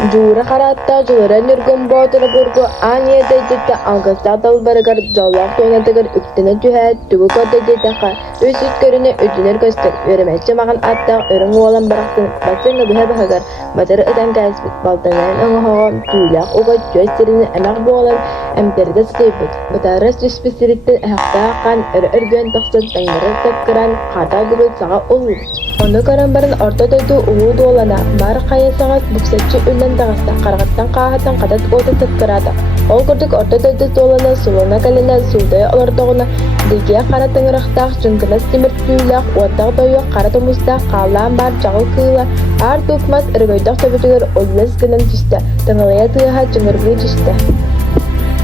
Жуура караатта жуларан үргөн боотура бургу аания дэйдэтэ алгастаа талбарыгар жоллоох туйнатыгар үктэнэ түһээт түгү көрдөйдэтаха үс үткөрүнэ үдүнөр көстөр үөрэмэччэ маган аттаах өрүң уолан барахтын бачыңга бүһэ баһыгар батыры ытан кээспит балтанан оҥоһоҕо түүлээх уга дьөс сирине эмэх буолан эмтердэ сытыйбыт бытаарас түспүсириттэн эһэхтааххан өрө өргөн тохсун таңнары тапкыран хата гүбүт саҕа уллубут ону көрөн барын орто дойду улуу дуолана мар хайасаҕат буксаччы үллэн таҕыста харҕаттан хааһатан хатат уота тыпкыраата ол курдук орто дойду дуолана сулуна кэлэнэ суудайа олордоҕуна дигиэ хара тыҥырахтаах дьүҥкынас тимир түүлээх уоттаҕа тойуох хара тумустаах хааллаан баар дьаҕыл кыыла аар туупмас ыргойдох төбүтүгэр оллес гынан түстэ тыҥылайа тыаһа дьүҥүргүү түстэ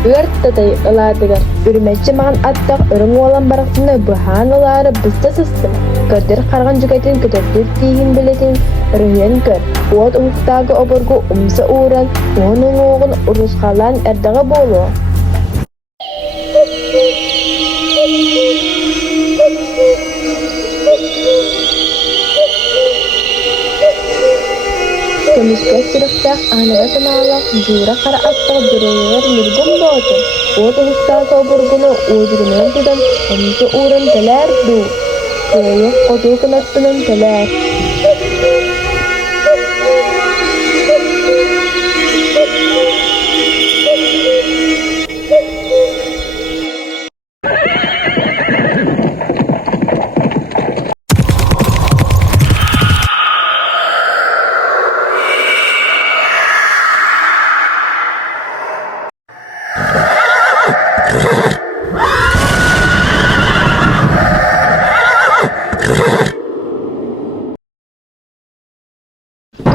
үөр татай ылаатыгар үрмэччи маҕан аттах өрүҥ уолан барахтыны быһаан ылаары быста сыстым көрдөр харган жүгэтин көтөрдүр тиигин билетин өрүһүөн көр уот улуктаагы оборгу умса ууран уон уҥуоҕун урусхалаан эрдэҕэ буолуо көмүскэ сырыхтаах аанага санаалаах жуура хара аттах дөрөйөр нүргүн боотун уот улуктаагы оборгуну уодугунан тудан умса ууран төлээр дуу кыайык отуу кынаттынан төлээр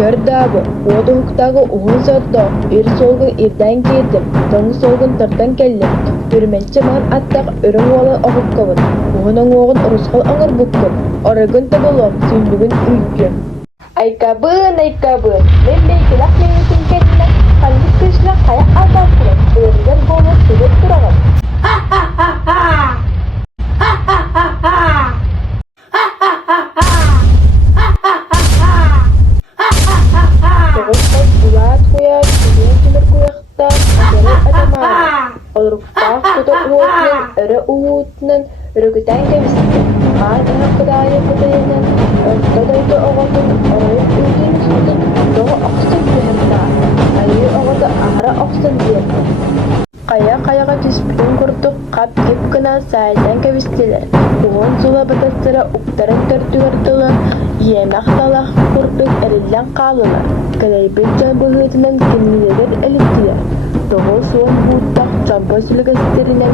көрдөөбү уоду хуктагы уһун сотто ир солгун ирдэн киирдим тоҥ солгун тортон келлим үрмэнчи маан аттах өрүң уолан оһуккабыт уһун оҥуоҕун урусхал оҥорбуккун оройгун таболуом сүүннүгүн үйгүн айкабыын мен бейкилах меңитин кетинэ халлик кыышына хая албааппылар ыарыгар буолуо сүгөт тураган Олруктаах тута уотнан өрө уутнан өрөгүтэн кэбистэ аан ыһаккыдаайа кытайынан орто дойду оҕотун оройуп үүтүн сутун тоҕо охсон түһэмтаа айыы оҕото аһара охсон диэн кая-каяга түспүтүн курдук кап кип гына саайтан кэбистилэр уон сула батастара уктарын төртүгэр тылын иэмэх талах курдук эриллэн хаалылар кэлэйбит дьон быһыытынан кимнилэрэр элиттилэр тоҕо суон бууттах чомпо сүлүгэстеринэн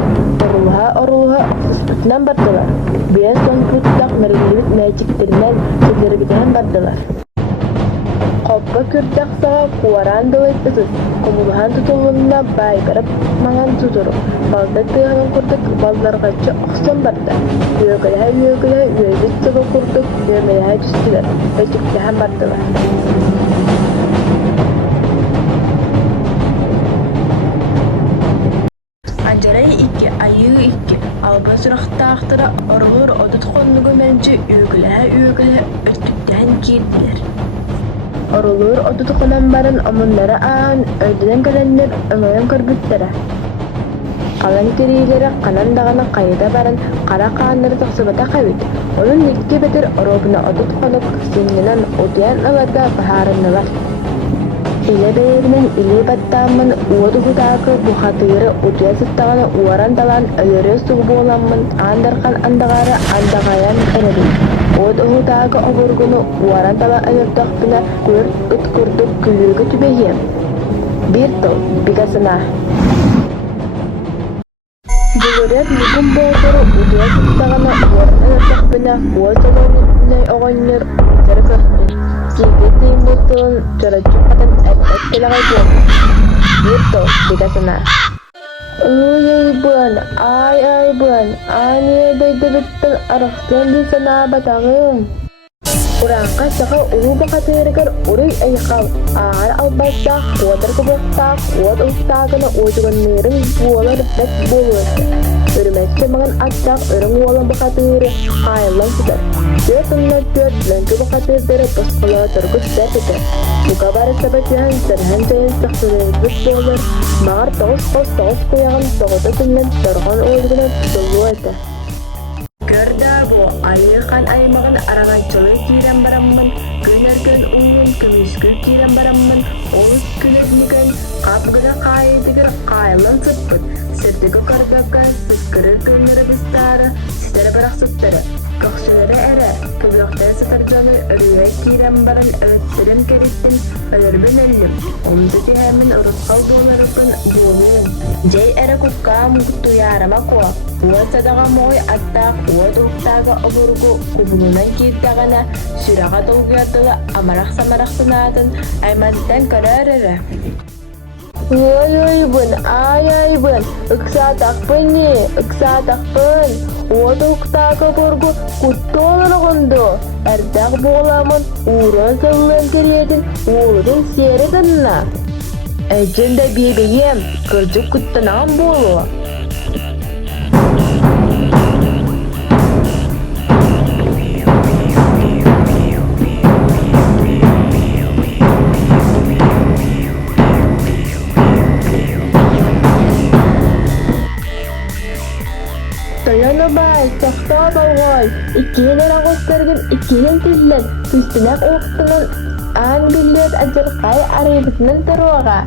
орулуһа оксуспутунан бардылар биэс сон бууттах мэрилибит мэйчиктеринэн сыллырыбитэһэн бардылар хоппа күрдэх саҕа куараан дылайппытыт кумулуһан тутуллунна баайгарап маҥан тутуру балта тыаһынан курдук балларгаччы охсон барда үөкүлэһэ үөйбит сыба курдук үөмэлэһэ түстүлэр өчүктэһэн бардылар Анжарай икки, айыы икки, алба сурахтаахтара оролор одут хоннугу мэнчи үөкүлэһэ өттүктэһэн киирдилэр. Оролор одут хонан барын омуннара аан өйдүнэн кэлэннер öҥөйөн көрбүттэрэ. Калан кириилэри канан дагана кайыда барын кара кааннары тахсыбата хабит. Онун икки бетер оробуна одут хонук сиңнинан утуян ыларга бахаарыннылар. Иле бэйэринэн илии баттааммын уодугутаакы бухатыыры утуя сыттаҕына уоран талаан өлөрүө сугу буоламмын аандархан андаҕаары андағайан эребин уот уһутаакы обургуну уоран тала өлөртөхпүнэ күөрт ут курдук күлүүгү түбэһиэм биир тыл бигасына Бүгөрөр мүгүн боотуру утуя сыттаҕына уоран өлөртөхпүнэ уот солоонунай оҕонньор утары Киги тииммуттуун чорочуккатан эппелэгэй буолу. Биирто бигасына. Уйуйбуан, ай-айбуан, аание дэйдэбиттэн арахсын дии санаабатаҕым. Uranqa saqa ulu baqatırıgar uruy ayqal. Ağır albasta qodar kubaqta qod ustagına ojuganların bolar bet bolursa. Örümetse mağın atsak örüm olan baqatırı aylan tutar. Dörtünler dörtlünkü baqatırları basqala turgut derpete. Bu kabarı sabatiyan sırhan sayın saqsırırdık bolur. Mağır toğuz koyağın toğuda tümlen tarğan oyguna tutullu ete. Görda bu ayıqan aymağın aragançalı kiren baramın, gönərgön umun kömüskül kiren baramın, olus külözmügün, qapgıda qayıdıgır qaylan sıppıt, sırtıgı kardaggan sıskırı gönürü bistarı, sitere bırak sıttarı, Kakşıları ere, kıbloktan sıtarcanı örüye kiren baran öğütlerim kerittin, ölürbün ölüm, omdu hemen urusqal dolarıpın boğulun. Jay ere kukka muktu yarama koa, buat sadaga moy atta kuwa doktaga oburgu kubulunan kitagana, syuraga tawgyataga amarak samarak sanatan, ay mantan kararara. Ay bun, ыкса takpın. Oduktaga borgu kuttolarıgındı. Erdak boğlamın uğran sallan keriyedin uğrudun seri dınna. Ejimde bebeğim, kırcık kuttanağım bolu. Tolano bay, sakta balgol. İkinin ağustlargın, ikinin tizlen. Üstüne oğutunun an billet acır kay arayıbısının taruaga.